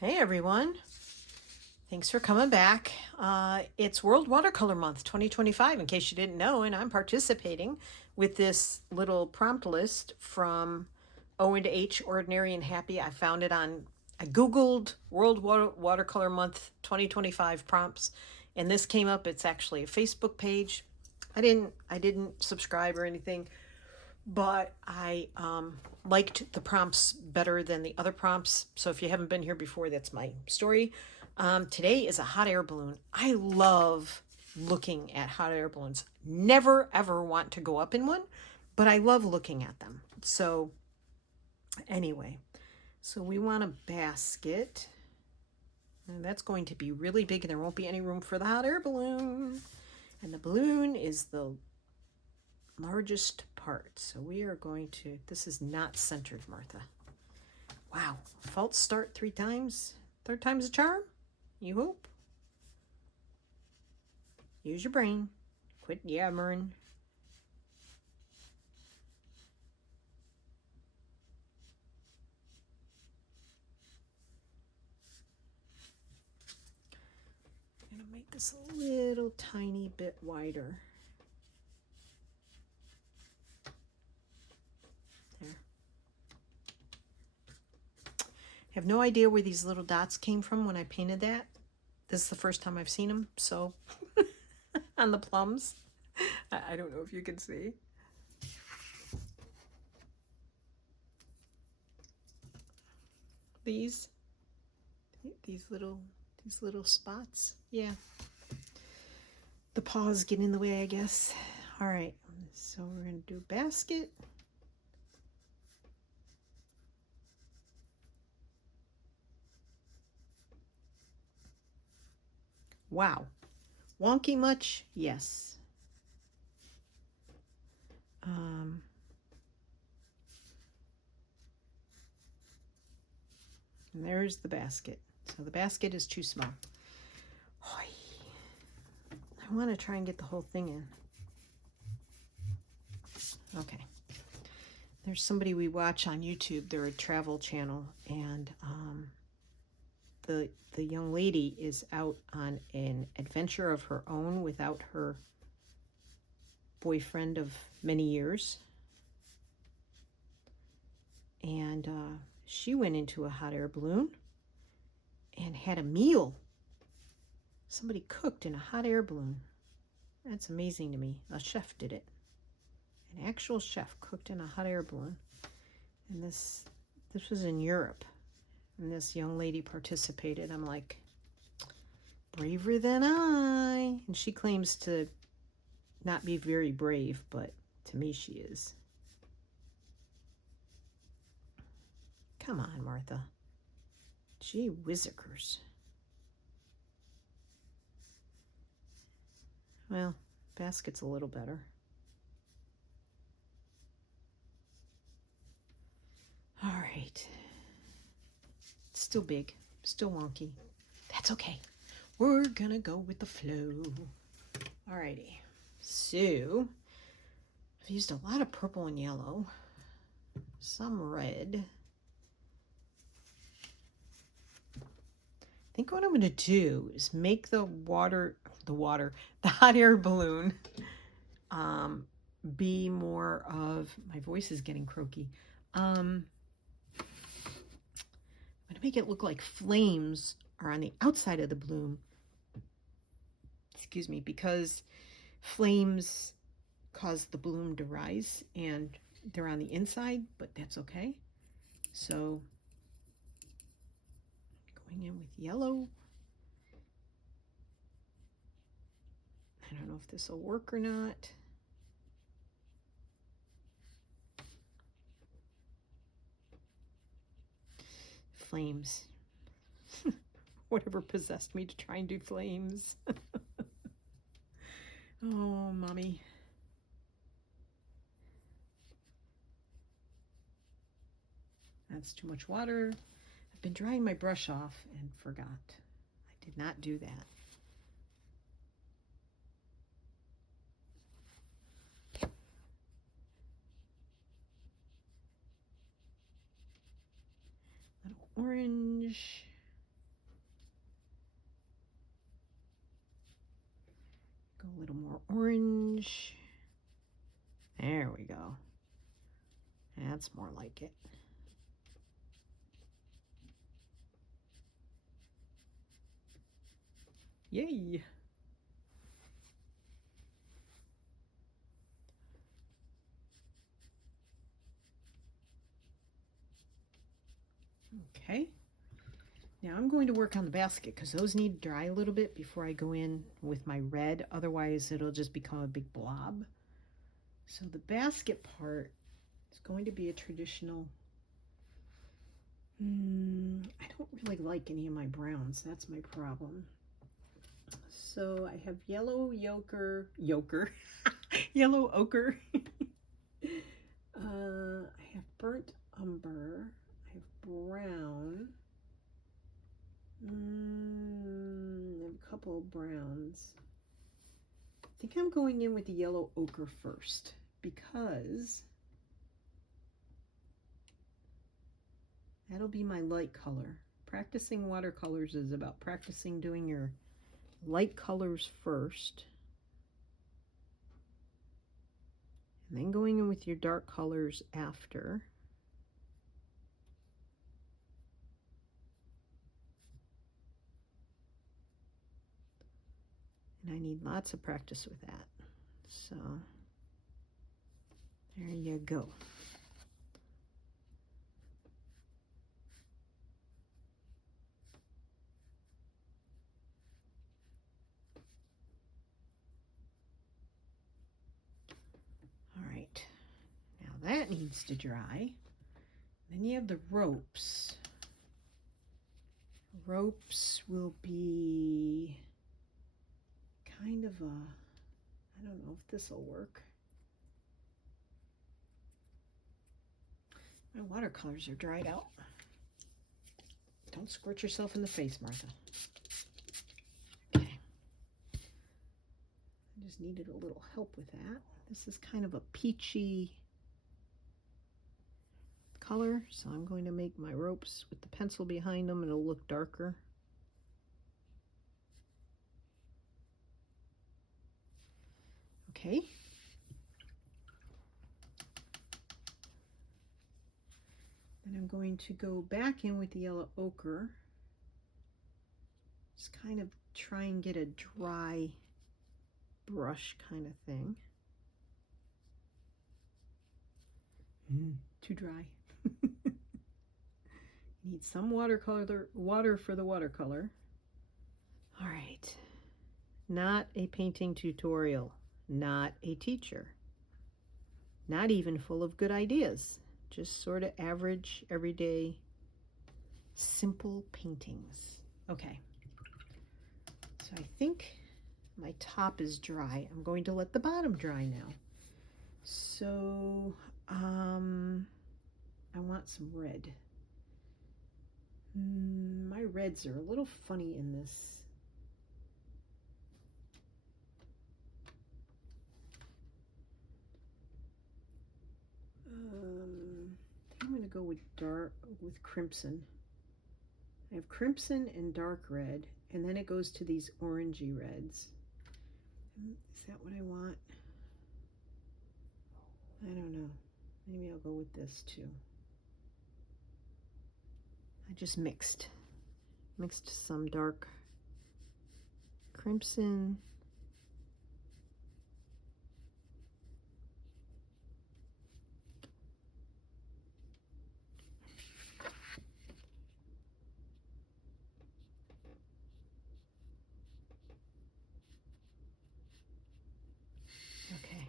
Hey everyone, thanks for coming back. It's World Watercolor Month 2025, in case you didn't know, and I'm participating with this little prompt list from O into H, Ordinary and Happy. I Googled Watercolor Month 2025 prompts, and this came up. It's actually a Facebook page. I didn't subscribe or anything, but I liked the prompts better than the other prompts. So if you haven't been here before, that's my story. Today is a hot air balloon. I love looking at hot air balloons. Never ever want to go up in one, but I love looking at them. So anyway, so we want a basket. And that's going to be really big, and there won't be any room for the hot air balloon. And the balloon is the largest part. So we are going to, this is not centered, Martha. Wow, false start 3 times. Third time's a charm, you hope. Use your brain. Quit yammering. I'm gonna make this a little tiny bit wider. There. I have no idea where these little dots came from when I painted that. This is the first time I've seen them, so on the plums. I don't know if you can see. These little spots. Yeah. The paws get in the way, I guess. All right, so we're going to do basket. Wow. Wonky much? Yes. And there's the basket. So the basket is too small. I want to try and get the whole thing in. Okay. There's somebody we watch on YouTube. They're a travel channel, and the young lady is out on an adventure of her own without her boyfriend of many years. And she went into a hot air balloon and had a meal. Somebody cooked in a hot air balloon. That's amazing to me. A chef did it. An actual chef cooked in a hot air balloon. And this was in Europe. And this young lady participated. I'm like, braver than I. And she claims to not be very brave, but to me she is. Come on, Martha. Gee whizzikers. Well, basket's a little better. All right. Still big, still wonky. That's okay. We're gonna go with the flow. Alrighty. So I've used a lot of purple and yellow, some red. I think what I'm gonna do is make the hot air balloon be more of, my voice is getting croaky. I'm gonna make it look like flames are on the outside of the balloon. Excuse me, because flames cause the balloon to rise and they're on the inside, but that's okay. So going in with yellow. I don't know if this will work or not. Flames. Whatever possessed me to try and do flames. Oh, mommy. That's too much water. I've been drying my brush off and forgot. I did not do that. Little orange. orange. There we go. That's more like it. Yay! Okay. Now I'm going to work on the basket because those need to dry a little bit before I go in with my red. Otherwise, it'll just become a big blob. So the basket part is going to be a traditional. I don't really like any of my browns. That's my problem. So I have yellow yellow ochre. I have burnt umber. I have brown. I have a couple of browns. I think I'm going in with the yellow ochre first because that'll be my light color. Practicing watercolors is about practicing doing your light colors first, and then going in with your dark colors after. And I need lots of practice with that. So there you go. All right, now that needs to dry. Then you have the ropes. Ropes will be kind of a, I don't know if this will work. My watercolors are dried out. Don't squirt yourself in the face, Martha. Okay. I just needed a little help with that. This is kind of a peachy color, so I'm going to make my ropes with the pencil behind them. It'll look darker. Okay. Then I'm going to go back in with the yellow ochre. Just kind of try and get a dry brush kind of thing. Too dry. Need some water for the watercolor. All right. Not a painting tutorial. Not a teacher. Not even full of good ideas. Just sort of average, everyday, simple paintings. Okay. So I think my top is dry. I'm going to let the bottom dry now. So I want some red. My reds are a little funny in this. I think I'm going to go with crimson. I have crimson and dark red, and then it goes to these orangey reds. Is that what I want? I don't know. Maybe I'll go with this too. I just mixed some dark crimson. Okay.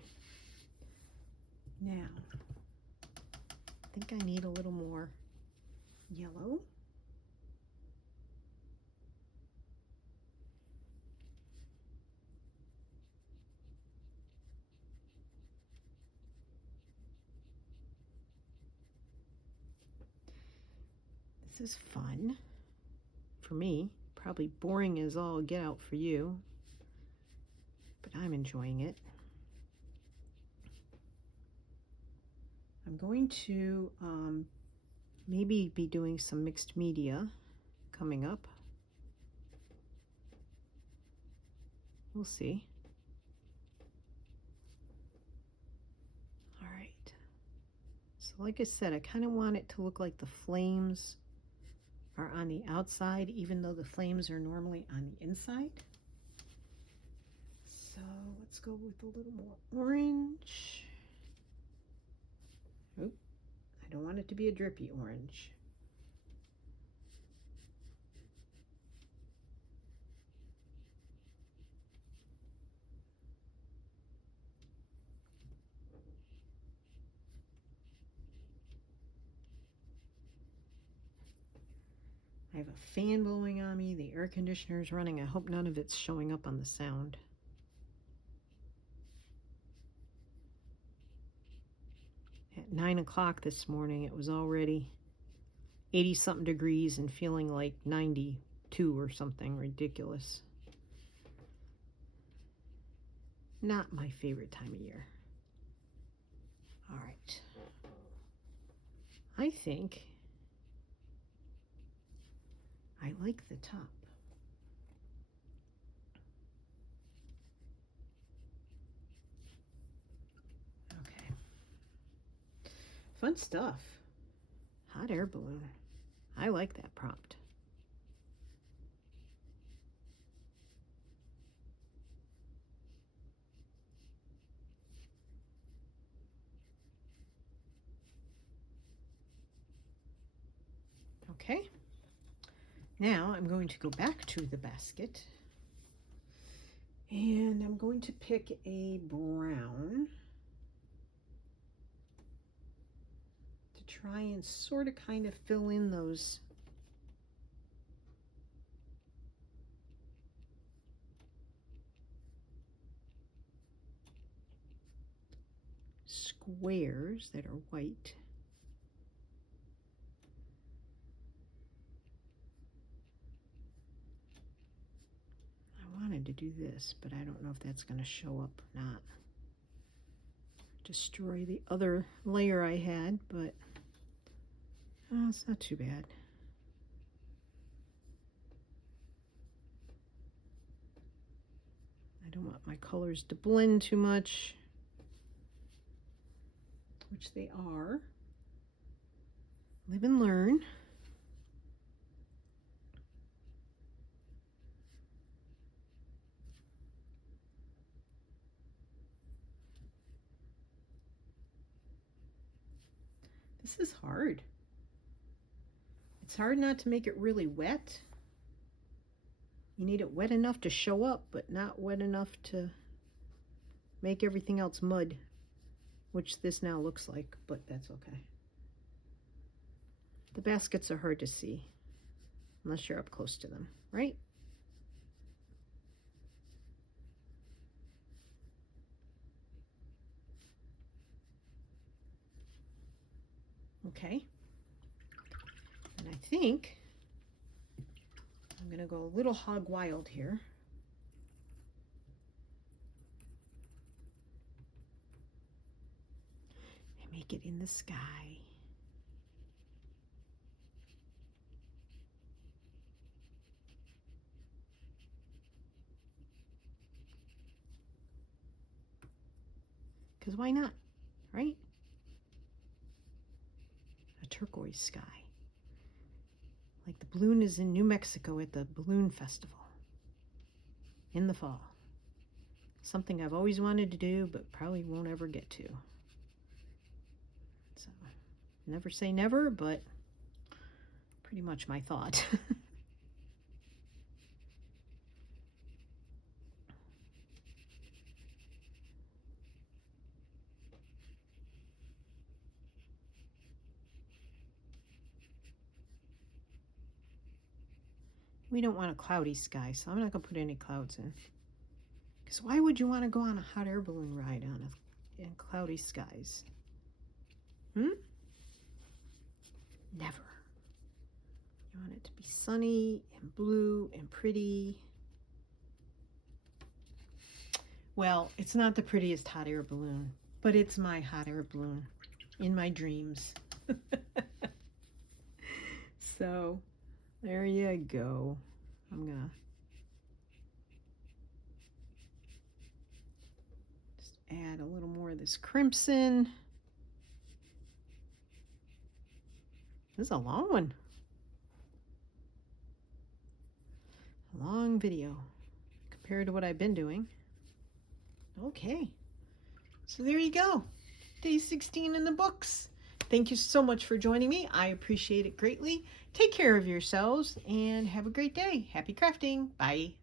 Now, I think I need a little more yellow. This is fun for me. Probably boring as all get out for you, but I'm enjoying it. I'm going to maybe be doing some mixed media coming up. We'll see. So like I said, I kind of want it to look like the flames are on the outside, even though the flames are normally on the inside. So let's go with a little more orange. Oh, I don't want it to be a drippy orange. I have a fan blowing on me. The air conditioner is running. I hope none of it's showing up on the sound. At 9 o'clock this morning, it was already 80 something degrees and feeling like 92 or something ridiculous. Not my favorite time of year. All right. I think I like the top. Okay. Fun stuff. Hot air balloon. I like that prompt. Okay. Now I'm going to go back to the basket and I'm going to pick a brown to try and sort of kind of fill in those squares that are white. I wanted to do this, but I don't know if that's going to show up or not. Destroy the other layer I had, but it's not too bad. I don't want my colors to blend too much, which they are. Live and learn. This is hard. It's hard not to make it really wet. You need it wet enough to show up, but not wet enough to make everything else mud, which this now looks like, but that's okay. The baskets are hard to see unless you're up close to them, right? Okay. And I think I'm going to go a little hog wild here. And make it in the sky. Because why not, right? A turquoise sky. Like the balloon is in New Mexico at the balloon festival in the fall. Something I've always wanted to do, but probably won't ever get to. So, never say never, but pretty much my thought. We don't want a cloudy sky, so I'm not going to put any clouds in. Because why would you want to go on a hot air balloon ride in cloudy skies? Never. You want it to be sunny and blue and pretty. Well, it's not the prettiest hot air balloon, but it's my hot air balloon in my dreams. So there you go. I'm gonna just add a little more of this crimson. This is a long one. A long video compared to what I've been doing. Okay. So there you go. Day 16 in the books. Thank you so much for joining me. I appreciate it greatly. Take care of yourselves and have a great day. Happy crafting. Bye.